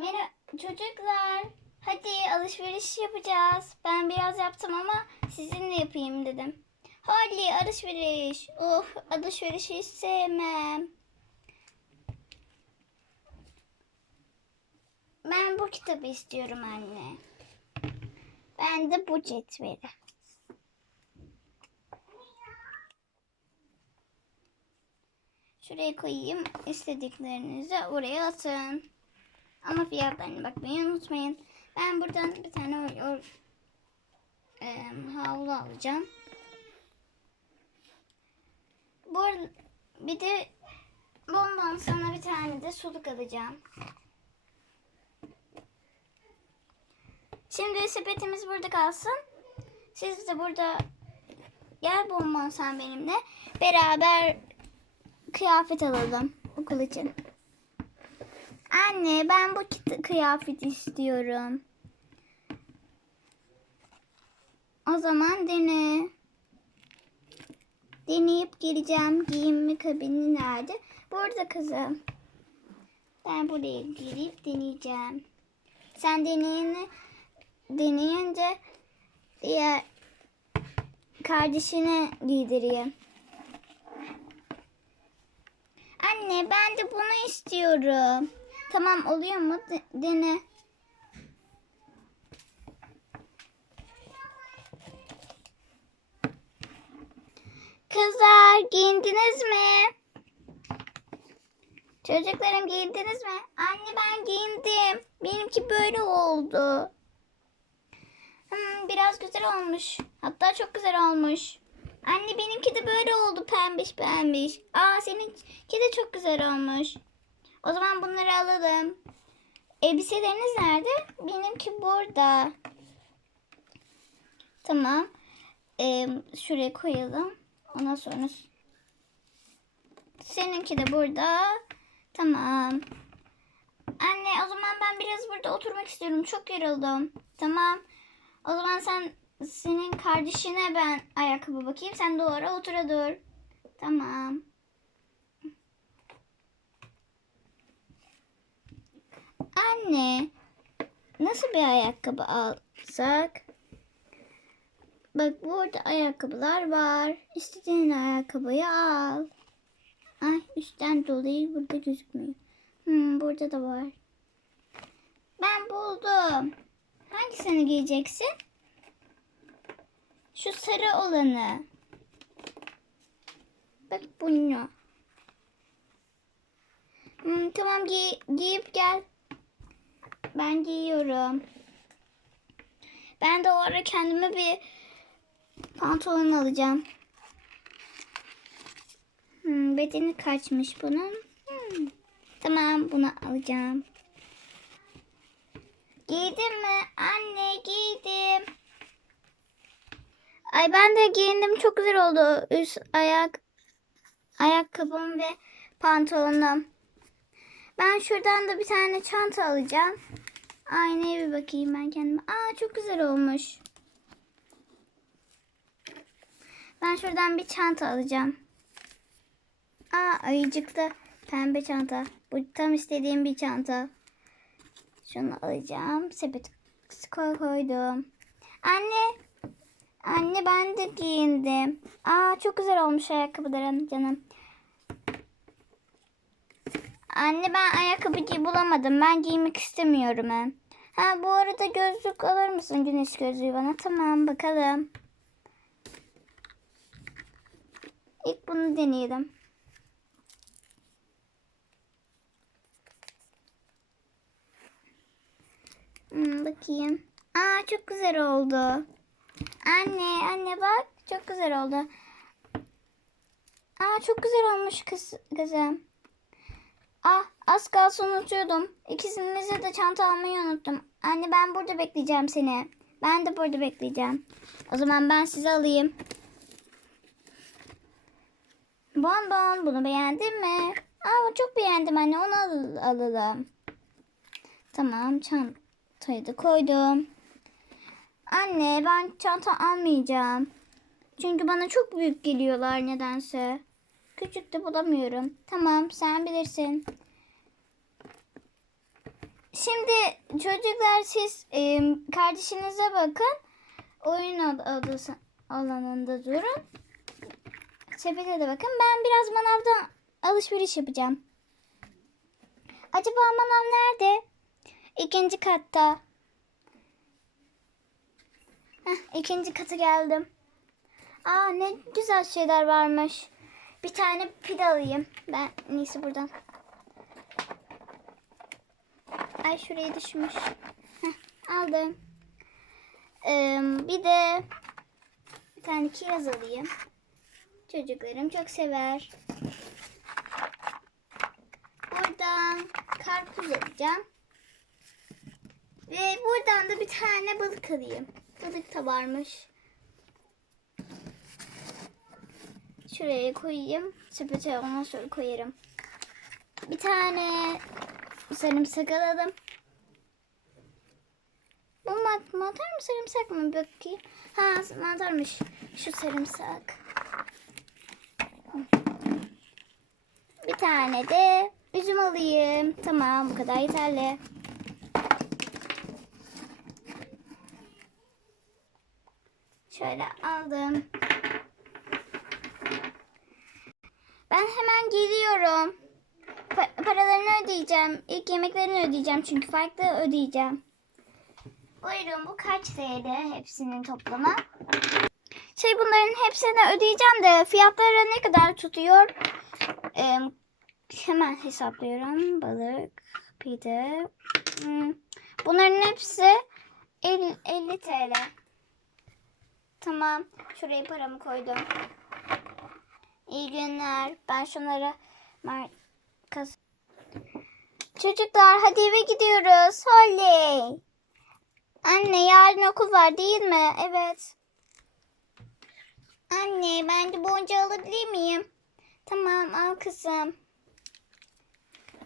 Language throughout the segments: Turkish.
Merhaba çocuklar. Hadi alışveriş yapacağız. Ben biraz yaptım ama sizinle yapayım dedim. Hadi alışveriş. Oh alışverişi hiç sevmem. Ben bu kitabı istiyorum anne. Ben de bu cetveli. Şuraya koyayım. İstediklerinizi oraya atın. Ama fiyatlarına bakmayı unutmayın. Ben buradan bir tane or, or- em, havlu alacağım. Bu bir de bundan sonra bir tane de suluk alacağım. Şimdi sepetimiz burada kalsın. Siz de burada gel bonbon sen benimle. Beraber kıyafet alalım okul için. Anne ben bu kıyafet istiyorum. O zaman dene. Deneyip geleceğim. Giyinme kabini nerede? Burada kızım. Ben buraya girip deneyeceğim. Sen deneyeni deneyince diğer kardeşine giydireyim. Anne ben de bunu istiyorum. Tamam oluyor mu? De- dene. Kızlar giyindiniz mi? Çocuklarım giyindiniz mi? Anne ben giyindim. Benimki böyle oldu. Hmm, biraz güzel olmuş. Hatta çok güzel olmuş. Anne benimki de böyle oldu pembiş pembiş. Aa seninki de çok güzel olmuş. O zaman bunları alalım. Elbiseleriniz nerede? Benimki burada. Tamam. Ee, şuraya koyalım. Ondan sonra seninki de burada. Tamam. Anne o zaman ben biraz burada oturmak istiyorum. Çok yoruldum. Tamam. O zaman sen senin kardeşine ben ayakkabı bakayım. Sen oraya otura dur. Tamam. Anne, nasıl bir ayakkabı alsak? Bak burada ayakkabılar var. İstediğin ayakkabıyı al. Ay üstten dolayı burada gözükmüyor. Hmm, burada da var. Ben buldum. Hangisini giyeceksin? Şu sarı olanı. Bak bunu. Hmm, tamam giy giyip gel. Ben giyiyorum. Ben de o ara kendime bir pantolon alacağım. Hmm, bedeni kaçmış bunun. Hmm, Tamam bunu alacağım. Giydin mi? Anne giydim. Ay ben de giyindim. Çok güzel oldu. Üst ayak ayakkabım ve pantolonum. Ben şuradan da bir tane çanta alacağım. Aynaya bir bakayım ben kendime. Aa çok güzel olmuş. Ben şuradan bir çanta alacağım. Aa ayıcıklı pembe çanta. Bu tam istediğim bir çanta. Şunu alacağım. Sepet koy koydum. Anne. Anne ben de giyindim. Aa çok güzel olmuş ayakkabıların canım. Anne ben ayakkabı giy bulamadım. Ben giymek istemiyorum hem. Ha bu arada gözlük alır mısın güneş gözlüğü bana? Tamam bakalım. İlk bunu deneyelim. Hmm, bakayım. Aa çok güzel oldu. Anne anne bak çok güzel oldu. Aa çok güzel olmuş kız, kızım. Ah az kalsın unutuyordum. İkisinize de çanta almayı unuttum. Anne ben burada bekleyeceğim seni. Ben de burada bekleyeceğim. O zaman ben sizi alayım. Bonbon bunu beğendin mi? Aa çok beğendim anne onu al- alalım. Tamam çantayı da koydum. Anne ben çanta almayacağım. Çünkü bana çok büyük geliyorlar nedense. Küçük de bulamıyorum. Tamam sen bilirsin. Şimdi çocuklar siz e, kardeşinize bakın. Oyun od- odası alanında durun. Sepete de bakın. Ben biraz manavdan alışveriş yapacağım. Acaba manav nerede? İkinci katta. Heh, ikinci kata geldim. Aa ne güzel şeyler varmış. Bir tane pide alayım. Ben neyse buradan. Ay şuraya düşmüş. Heh, aldım. Ee, bir de bir tane kiraz alayım. Çocuklarım çok sever. Buradan karpuz alacağım. Ve buradan da bir tane balık alayım. Balık da varmış. Şuraya koyayım. Sepete ondan sonra koyarım. Bir tane sarımsak alalım. Bu mantar mı sarımsak mı? Bakayım. Ha mantarmış. Şu sarımsak. Bir tane de üzüm alayım. Tamam bu kadar yeterli. Şöyle aldım. Ben hemen geliyorum. Pa- paralarını ödeyeceğim. İlk yemeklerini ödeyeceğim çünkü farklı ödeyeceğim. Buyurun bu kaç TL hepsinin toplamı? Şey bunların hepsini ödeyeceğim de fiyatları ne kadar tutuyor? Ee, hemen hesaplıyorum. Balık, pide. Hmm, Bunların hepsi 50, 50 TL. Tamam. Şuraya paramı koydum. İyi günler. Ben şunları markas... Çocuklar hadi eve gidiyoruz. Oley. Anne yarın okul var değil mi? Evet. Anne ben de bonca alabilir miyim? Tamam al kızım.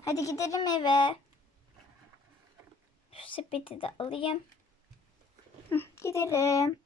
Hadi gidelim eve. Şu sepeti de alayım. Gidelim.